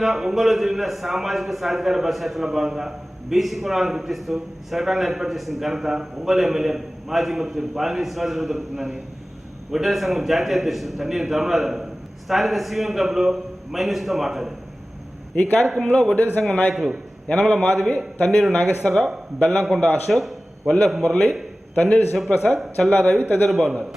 రోజున ఒంగోలు జరిగిన సామాజిక సాధికార బస్ యాత్రలో భాగంగా బీసీ కులాలను గుర్తిస్తూ శకటాన్ని ఏర్పాటు చేసిన ఘనత ఒంగోలు ఎమ్మెల్యే మాజీ మంత్రి బాలినేని శ్రీనివాసరావు దొరుకుతుందని వడ్డేర సంఘం జాతీయ అధ్యక్షుడు తన్నీరు ధర్మరాజు స్థానిక సివిఎం క్లబ్లో మైన్యూస్తో మాట్లాడారు. ఈ కార్యక్రమంలో వడ్డేర సంఘం నాయకులు యనమల మాధవి, తన్నీరు నాగేశ్వరరావు, బెల్లంకొండ అశోక్, వల్లెపు మురళి, తన్నీరు శివప్రసాద్, చల్లా రవి తదితరులు బాగున్నారు.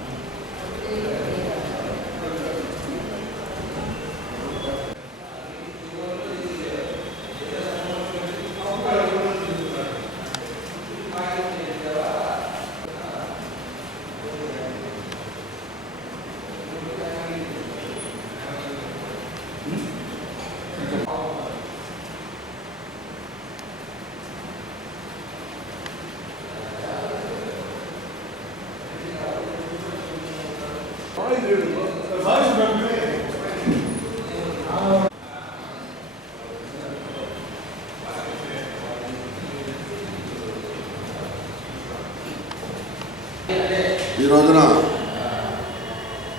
ఈ రోజున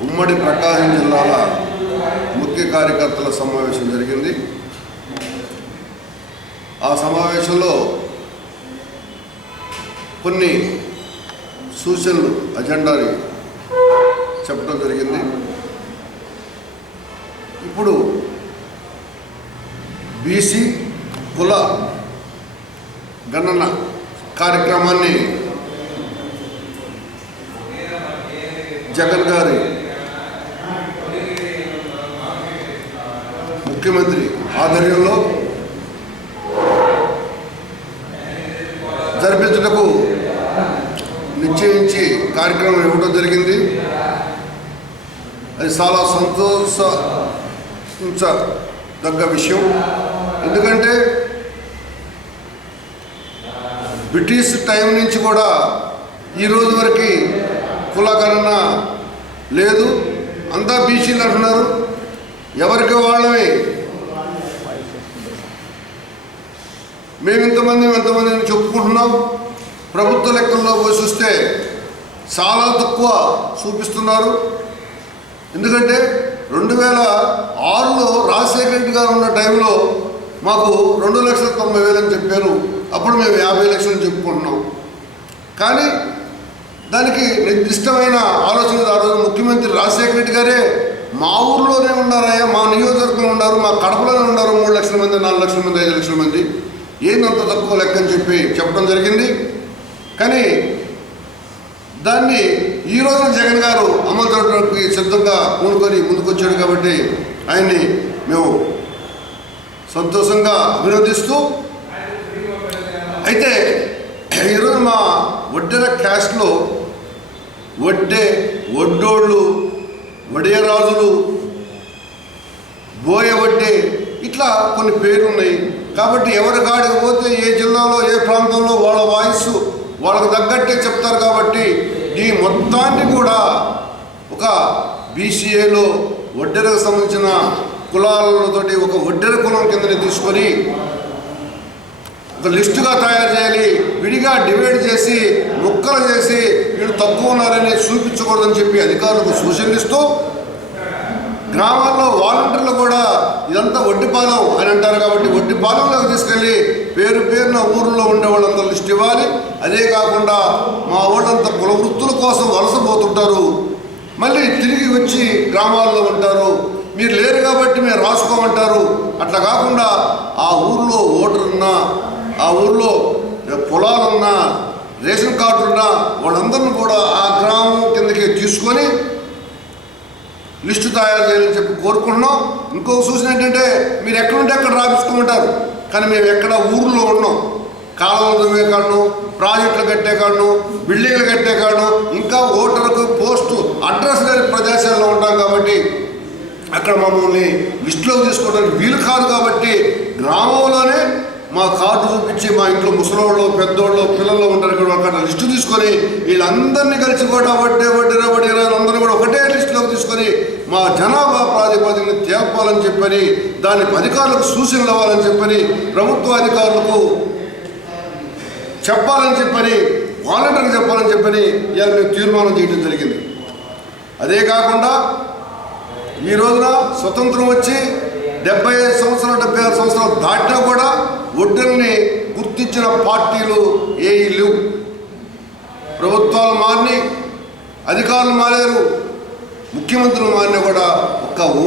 ఉమ్మడి ప్రకాశం జిల్లాల ముఖ్య కార్యకర్తల సమావేశం జరిగింది. ఆ సమావేశంలో కొన్ని సూచనలు, అజెండాని చెప్పడం జరిగింది. ఇప్పుడు బీసీ కుల గణన కార్యక్రమాన్ని జగన్ గారి ముఖ్యమంత్రి ఆధ్వర్యంలో జరిపించుటకు నిశ్చయించి కార్యక్రమం ఇవ్వడం జరిగింది. అది చాలా సంతోషించదగ్గ విషయం. ఎందుకంటే బ్రిటిష్ టైం నుంచి కూడా ఈ రోజు వరకు కులగణన లేదు. అంతా బీసీలు అంటున్నారు. ఎవరికి వాళ్ళమే మేము ఎంతమందిని చెప్పుకుంటున్నాం. ప్రభుత్వ లెక్కల్లో పోయి చూస్తే చాలా తక్కువ చూపిస్తున్నారు. ఎందుకంటే 2006లో రాజశేఖర రెడ్డి గారు ఉన్న టైంలో మాకు 2,90,000 అని చెప్పారు. అప్పుడు మేము 50 లక్షలు చెప్పుకుంటున్నాం. కానీ దానికి నిర్దిష్టమైన ఆలోచన ఆ రోజు ముఖ్యమంత్రి రాజశేఖర రెడ్డి గారే మా ఊర్లోనే ఉన్నారయ్యా, మా నియోజకవర్గంలో ఉన్నారు, మా కడపలోనే ఉన్నారు 3 లక్షల మంది, 4 లక్షల మంది, 5 లక్షల మంది, ఏందంత తక్కువ లెక్క అని చెప్పడం జరిగింది. కానీ దాన్ని ఈ రోజున జగన్ గారు అమలు జరగడానికి సిద్ధంగా పూనుకొని ముందుకొచ్చాడు. కాబట్టి ఆయన్ని మేము సంతోషంగా అభినందిస్తూ, అయితే ఈరోజు మా వడ్డెర క్యాస్ట్లో వడ్డోళ్ళు, వడియరాజులు, బోయ వడ్డే ఇట్లా కొన్ని పేర్లు ఉన్నాయి. కాబట్టి ఎవరి కాడికి పోతే ఏ జిల్లాలో ఏ ప్రాంతంలో వాళ్ళ వాయిస్ వాళ్ళకు తగ్గట్టే చెప్తారు. కాబట్టి ఈ మొత్తాన్ని కూడా ఒక బీసీఏలో వడ్డెరకు సంబంధించిన కులాలతోటి ఒక వడ్డెర కులం కిందని తీసుకొని ఒక లిస్టుగా తయారు చేయాలి. విడిగా డివైడ్ చేసి ముక్కలు చేసి వీళ్ళు తక్కువ ఉన్నారని చూపించకూడదని చెప్పి అధికారులకు సూచనలు ఇస్తూ, గ్రామాల్లో వాలంటీర్లు కూడా ఇదంతా వడ్డిపాలెం అని అంటారు. కాబట్టి వడ్డిపాలెంలోకి తీసుకెళ్ళి పేరున ఊర్లో ఉండే వాళ్ళంతా లిస్ట్ ఇవ్వాలి. అదే కాకుండా మా వాళ్ళంతా కుల వృత్తుల కోసం వలసపోతుంటారు, మళ్ళీ తిరిగి వచ్చి గ్రామాల్లో ఉంటారు. మీరు లేరు కాబట్టి మేము రాసుకోమంటారు. అట్లా కాకుండా ఆ ఊర్లో ఓటరున్నా, ఆ ఊర్లో పొలాలున్నా, రేషన్ కార్డులున్నా వాళ్ళందరినీ కూడా ఆ గ్రామం కిందకి తీసుకొని లిస్టు తయారు చేయాలని చెప్పి కోరుకుంటున్నాం. ఇంకొక సూచన ఏంటంటే, మీరు ఎక్కడుంటే అక్కడ రాపించుకోమంటారు. కానీ మేము ఎక్కడ ఊర్లో ఉన్నాం, కాలువలు తవ్వే కాడను, ప్రాజెక్టులు కట్టే కాడను, బిల్డింగ్లు కట్టే కాడను, ఇంకా ఓటర్కు పోస్టు అడ్రస్ లేని ప్రదేశాల్లో ఉంటాం. కాబట్టి అక్కడ మమ్మల్ని లిస్టులోకి తీసుకోవడానికి వీలు కాదు. కాబట్టి గ్రామంలోనే మా కార్డు చూపించి మా ఇంట్లో ముసలోళ్ళు, పెద్దోళ్ళు, పిల్లలు ఉంటారు కూడా అక్కడ లిస్టు తీసుకొని వీళ్ళందరినీ కలిసి కూడా అందరూ కూడా ఒకటే లిస్టులోకి తీసుకొని మా జనాభా ప్రాతిపదికన తేల్పాలని చెప్పని, దానికి అధికారులకు సూచనలు ఇవ్వాలని చెప్పని, ప్రభుత్వ అధికారులకు చెప్పాలని చెప్పని, వాలంటీర్కి చెప్పాలని చెప్పని ఇవాళ మేము తీర్మానం చేయడం జరిగింది. అదే కాకుండా ఈ రోజున స్వతంత్రం వచ్చి 75 సంవత్సరాలు 76 సంవత్సరాలు దాటినా కూడా వడ్డెల్ని గుర్తించిన పార్టీలు ఏవి లేవు. ప్రభుత్వాలు మారినాయి, అధికారులు మారారు, ముఖ్యమంత్రులు మారినా కూడా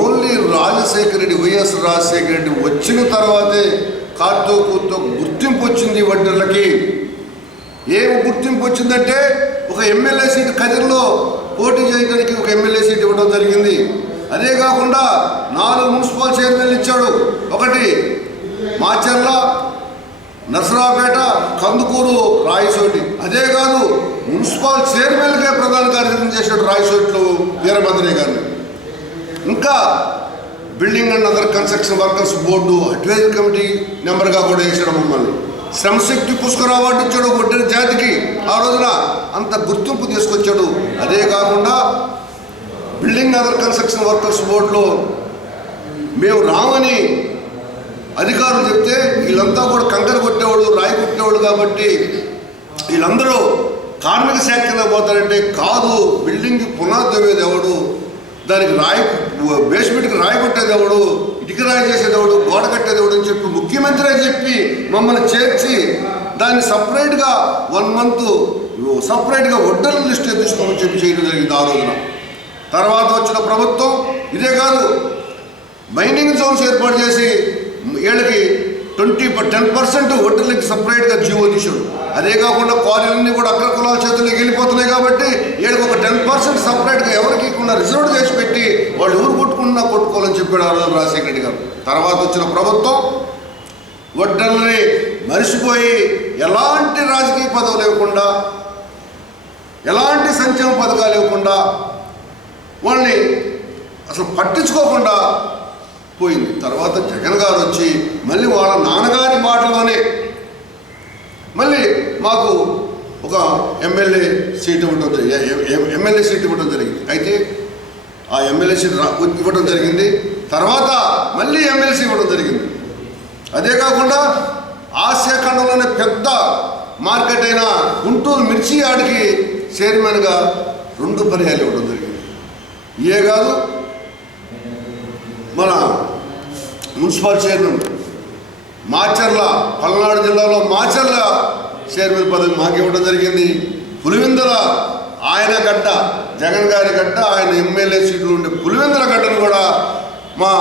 ఓన్లీ రాజశేఖర రెడ్డి, వైఎస్ రాజశేఖర రెడ్డి వచ్చిన తర్వాతే కాతో కూతో గుర్తింపు వచ్చింది వడ్డెర్లకి. ఏం గుర్తింపు వచ్చిందంటే ఒక ఎమ్మెల్యే సీటు కదిరిలో పోటీ చేయడానికి ఒక ఎమ్మెల్యే సీట్ ఇవ్వడం జరిగింది. అదే కాకుండా 4 మున్సిపల్ చైర్మన్లు ఇచ్చాడు. ఒకటి మాచర్ల, నర్సరావుపేట, కందుకూరు, రాయచోటి. అదే కాదు మున్సిపల్ చైర్మన్కే ప్రధాన కార్యదర్శి చేశాడు రాయచోట్లో వీరభద్రయ్య గారిని. ఇంకా building and other construction workers board advisory committee మెంబర్గా కూడా వేసాడు మమ్మల్ని. శ్రమశక్తి పుష్కర అవార్డు ఇచ్చాడు వడ్డెర జాతికి. ఆ రోజున అంత గుర్తింపు తీసుకొచ్చాడు. అదే కాకుండా బిల్డింగ్ అదర్ కన్స్ట్రక్షన్ వర్కర్స్ బోర్డులో మేము రామని అధికారులు చెప్తే వీళ్ళంతా కూడా కంకర కొట్టేవాడు, రాయి కొట్టేవాడు. కాబట్టి వీళ్ళందరూ కార్మిక శాఖ కింద పోతారంటే కాదు, బిల్డింగ్కి పునాది తవ్వేది ఎవడు, దానికి రాయి బేస్మెంట్కి రాయి కొట్టేది ఎవడు, ఇటుక రాయి చేసేది ఎవడు, గోడ కట్టేది ఎవడు అని చెప్పి ముఖ్యమంత్రి చెప్పి మమ్మల్ని చేర్చి దాన్ని సపరేట్గా 1 month సపరేట్గా వడ్డెర్ల లిస్ట్ తీసుకోమని చెప్పి చేయడం జరిగింది ఆ రోజున. తర్వాత వచ్చిన ప్రభుత్వం ఇదే కాదు, మైనింగ్ జోన్స్ ఏర్పాటు చేసి వీళ్ళకి 10% వడ్డెర్లకి సపరేట్గా జీవో తీశాడు. అదే కాకుండా క్వారీలన్నీ కూడా అగ్ర కులాల చేతుల్లోకి వెళ్ళిపోతున్నాయి కాబట్టి వీళ్ళకి ఒక 10% సపరేట్గా ఎవరికి ఇవ్వకుండా రిజర్వ్ చేసి పెట్టి వాళ్ళు ఎవరు కొట్టుకున్నా కొట్టుకోవాలని చెప్పాడు ఆ రోజు రాజశేఖర రెడ్డి గారు. తర్వాత వచ్చిన ప్రభుత్వం వడ్డెర్లని మరిచిపోయి ఎలాంటి రాజకీయ పదవులు ఇవ్వకుండా, ఎలాంటి సంక్షేమ పథకాలు ఇవ్వకుండా, వాళ్ళని అసలు పట్టించుకోకుండా పోయింది. తర్వాత జగన్ గారు వచ్చి మళ్ళీ వాళ్ళ నాన్నగారి మాటలోనే మళ్ళీ మాకు ఒక ఎమ్మెల్యే సీట్ ఇవ్వడం జరిగింది. అయితే ఆ ఎమ్మెల్యే సీట్ ఇవ్వడం జరిగింది. తర్వాత మళ్ళీ ఎమ్మెల్సీ ఇవ్వడం జరిగింది. అదే కాకుండా ఆసియా ఖండంలోనే పెద్ద మార్కెట్ అయిన గుంటూరు మిర్చి యార్డ్కి చైర్మన్గా 2 పర్యాలు ఇవ్వడం జరిగింది. ఇయే కాదు, మన మున్సిపల్ చైర్మన్ మాచర్ల, పల్నాడు జిల్లాలో మాచర్ల చైర్మన్ పదవి మాకు ఇవ్వడం జరిగింది. పులివెందుల ఆయన గడ్డ, జగన్ గారి గడ్డ, ఆయన ఎమ్మెల్యే సీట్లు ఉండే పులివెందుల గడ్డను కూడా మా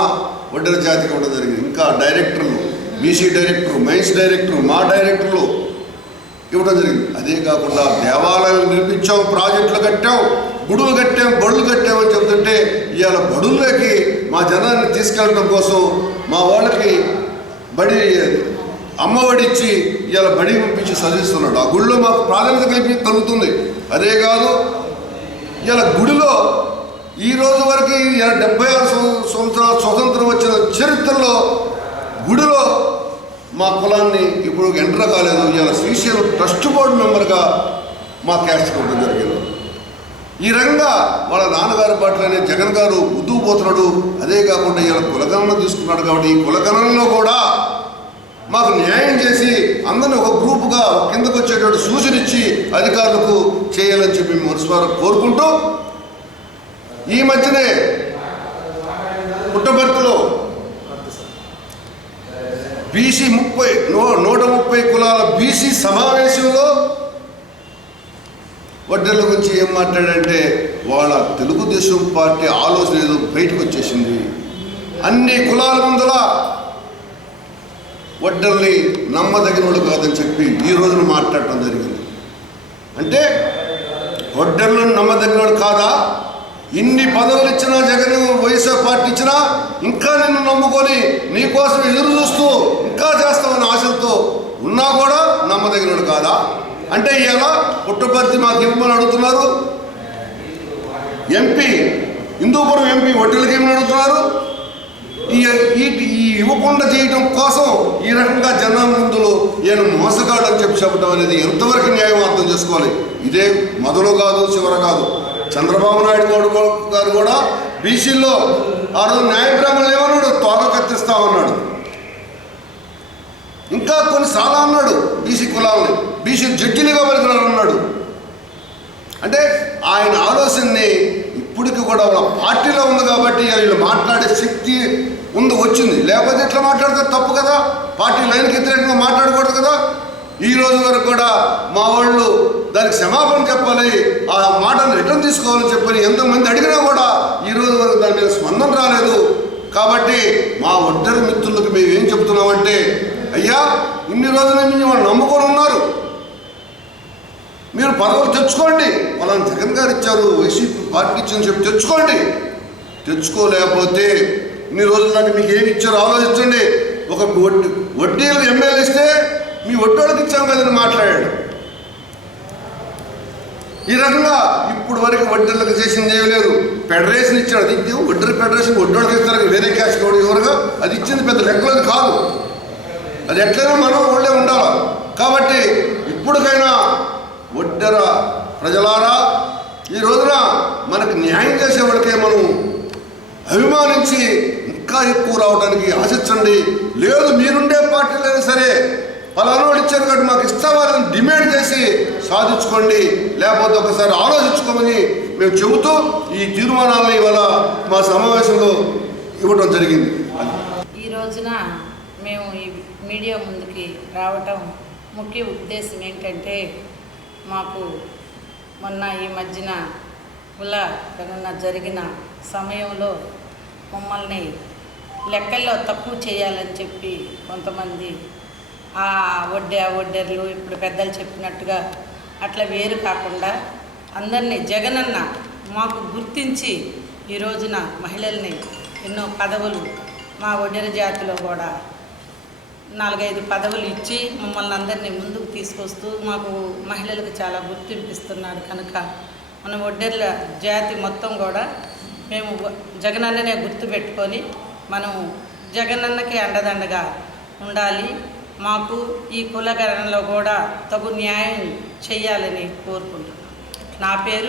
వడ్డెర జాతికి ఇవ్వడం జరిగింది. ఇంకా డైరెక్టర్లు, బీసీ డైరెక్టరు, మైన్స్ డైరెక్టరు, మా డైరెక్టర్లు ఇవ్వడం జరిగింది. అదే కాకుండా దేవాలయాలు నిర్మించాం, ప్రాజెక్టులు కట్టాం, గుడులు కట్టాం, బడులు కట్టామని చెప్తుంటే ఇవాళ బడుల్లోకి మా జనాన్ని తీసుకెళ్ళడం కోసం మా వాళ్ళకి బడి అమ్మఒడి ఇచ్చి ఇవాళ బడి పంపించి చదివిస్తున్నాడు. ఆ గుడిలో మాకు ప్రాధాన్యత కలుగుతుంది. అదే కాదు, ఇవాళ గుడిలో ఈ రోజు వరకు 76 సంవత్సరాల స్వతంత్రం వచ్చిన చరిత్రలో గుడిలో మా కులాన్ని ఇప్పుడు ఎంటర్ కాలేదు. ఇవాళ శ్రీశైలం ట్రస్ట్ బోర్డు మెంబర్గా మా క్యాస్ట్ ఇవ్వడం జరిగింది. ఈ రకంగా వాళ్ళ నాన్నగారి బాటలోనే జగన్ గారు ఉద్దుకు పోతున్నాడు. అదే కాకుండా ఇవాళ కులగణన తీసుకున్నాడు. కాబట్టి ఈ కులగణనలో కూడా మాకు న్యాయం చేసి అందరినీ ఒక గ్రూపుగా కిందకు వచ్చేటట్టు సూచన ఇచ్చి అధికారులకు చేయాలని చెప్పి మనస్ఫూర్తిగా కోరుకుంటూ, ఈ మధ్యనే పుట్టపర్తిలో బీసీ 130 కులాల బీసీ సమావేశంలో వడ్డెర్ల గురించి ఏం మాట్లాడంటే వాళ్ళ తెలుగుదేశం పార్టీ ఆలోచన ఏదో బయటకు వచ్చేసింది. అన్ని కులాల ముందర వడ్డెర్ని నమ్మదగిన వాళ్ళు కాదని చెప్పి ఈ రోజున మాట్లాడటం జరిగింది. అంటే వడ్డెర్లను నమ్మదగిన వాడు కాదా? ఇన్ని పదవులు ఇచ్చినా, జగన్ వైఎస్ఆర్ పార్టీ ఇచ్చినా ఇంకా నిన్ను నమ్ముకొని నీకోసం ఎదురు చూస్తూ ఇంకా చేస్తామని ఆశలతో ఉన్నా కూడా నమ్మదగినడు కాదా? అంటే ఇలా పుట్టపర్తి మాకు ఇవ్వమని అడుగుతున్నారు. ఎంపీ హిందూపురం ఎంపీ వడ్డెర్లకి ఏమని అడుగుతున్నారు. ఈ ఇవ్వకుండా చేయడం కోసం ఈ రకంగా జనం ముందులో ఈయన మోసగాడు అని చెప్పడం అనేది ఎంతవరకు న్యాయం అర్థం చేసుకోవాలి. ఇదే మొదలు కాదు, చివర కాదు. చంద్రబాబు నాయుడు గారు కూడా బీసీల్లో ఆ రోజు న్యాయ బ్రాహ్మణులు ఏమన్నాడు, తోక కత్తిస్తామన్నాడు. ఇంకా కొన్నిసార్లు అన్నాడు బీసీ కులాలని బీసీ జడ్జిలుగా వెళ్తున్నారన్నాడు. అంటే ఆయన ఆలోచనని ఇప్పటికి కూడా వాళ్ళ పార్టీలో ఉంది కాబట్టి వీళ్ళు మాట్లాడే శక్తి వచ్చింది, లేకపోతే ఇట్లా మాట్లాడితే తప్పు కదా. పార్టీ లైన్కి వ్యతిరేకంగా మాట్లాడకూడదు కదా. ఈ రోజు వరకు కూడా మా వాళ్ళు దానికి క్షమాపణ చెప్పాలి, ఆ మాటను రిటర్న్ తీసుకోవాలని చెప్పని ఎంతమంది అడిగినా కూడా ఈ రోజు వరకు దాని మీద స్పందన రాలేదు. కాబట్టి మా ఒంటరి మిత్రులకు మేము ఏం చెప్తున్నామంటే, అయ్యా ఇన్ని రోజుల నుంచి వాళ్ళు నమ్ముకొని ఉన్నారు, మీరు పదవులు తెచ్చుకోండి, వాళ్ళని జగన్ గారు ఇచ్చారు, వైసీపీ పార్టీ ఇచ్చిందని చెప్పి తెచ్చుకోండి. తెచ్చుకోలేకపోతే ఇన్ని రోజుల నాటి మీకు ఏమి ఇచ్చారో ఆలోచించండి. ఒక వడ్డీలకు ఎమ్మెల్యే ఇస్తే మీ వడ్డోళ్ళకి ఇచ్చాం కదని మాట్లాడాడు. ఈ రకంగా ఇప్పుడు వరకు వడ్డీలకు చేసింది ఏమి లేదు. ఫెడరేషన్ ఇచ్చాడు, అది వడ్డీ ఫెడరేషన్ వడ్డోళ్ళకి ఇస్తారు, వేరే క్యాస్ట్ కూడా ఎవరుగా అది ఇచ్చింది పెద్ద లెక్కలది కాదు. అది ఎట్లయినా మనం వాళ్ళే ఉండాలి. కాబట్టి ఇప్పటికైనా ఒడ్డెర ప్రజలారా, ఈ రోజున మనకు న్యాయం చేసేవాడికే మనం అభిమానించి ఇంకా ఎక్కువ రావడానికి ఆశించండి. లేదు మీరుండే పార్టీలైనా సరే పలానోడు ఇచ్చారు కాబట్టి మాకు ఇస్తామని డిమాండ్ చేసి సాధించుకోండి, లేకపోతే ఒకసారి ఆలోచించుకోమని మేము చెబుతూ ఈ తీర్మానాలను ఇవాళ మా సమావేశంలో ఇవ్వడం జరిగింది. ఈ రోజున మేము ఈ మీడియా ముందుకి రావటం ముఖ్య ఉద్దేశం ఏంటంటే, మాకు మొన్న ఈ మధ్యన గణన జరిగిన సమయంలో మమ్మల్ని లెక్కల్లో తక్కువ చేయాలని చెప్పి కొంతమంది ఆ వడ్డెర్లు ఇప్పుడు పెద్దలు చెప్పినట్టుగా అట్లా వేరు కాకుండా అందరినీ జగనన్న మాకు గుర్తించి ఈ రోజున మహిళల్ని ఎన్నో పదవులు మా ఒడ్డెర జాతిలో కూడా 4-5 పదవులు ఇచ్చి మమ్మల్ని అందరినీ ముందుకు తీసుకొస్తూ మాకు మహిళలకు చాలా గుర్తింపిస్తున్నాడు. కనుక మన ఒడ్డెర్ల జాతి మొత్తం కూడా మేము జగనన్ననే గుర్తుపెట్టుకొని మనం జగనన్నకి అండదండగా ఉండాలి. మాకు ఈ కులగణనలో కూడా తగు న్యాయం చేయాలని కోరుకుంటున్నాను. నా పేరు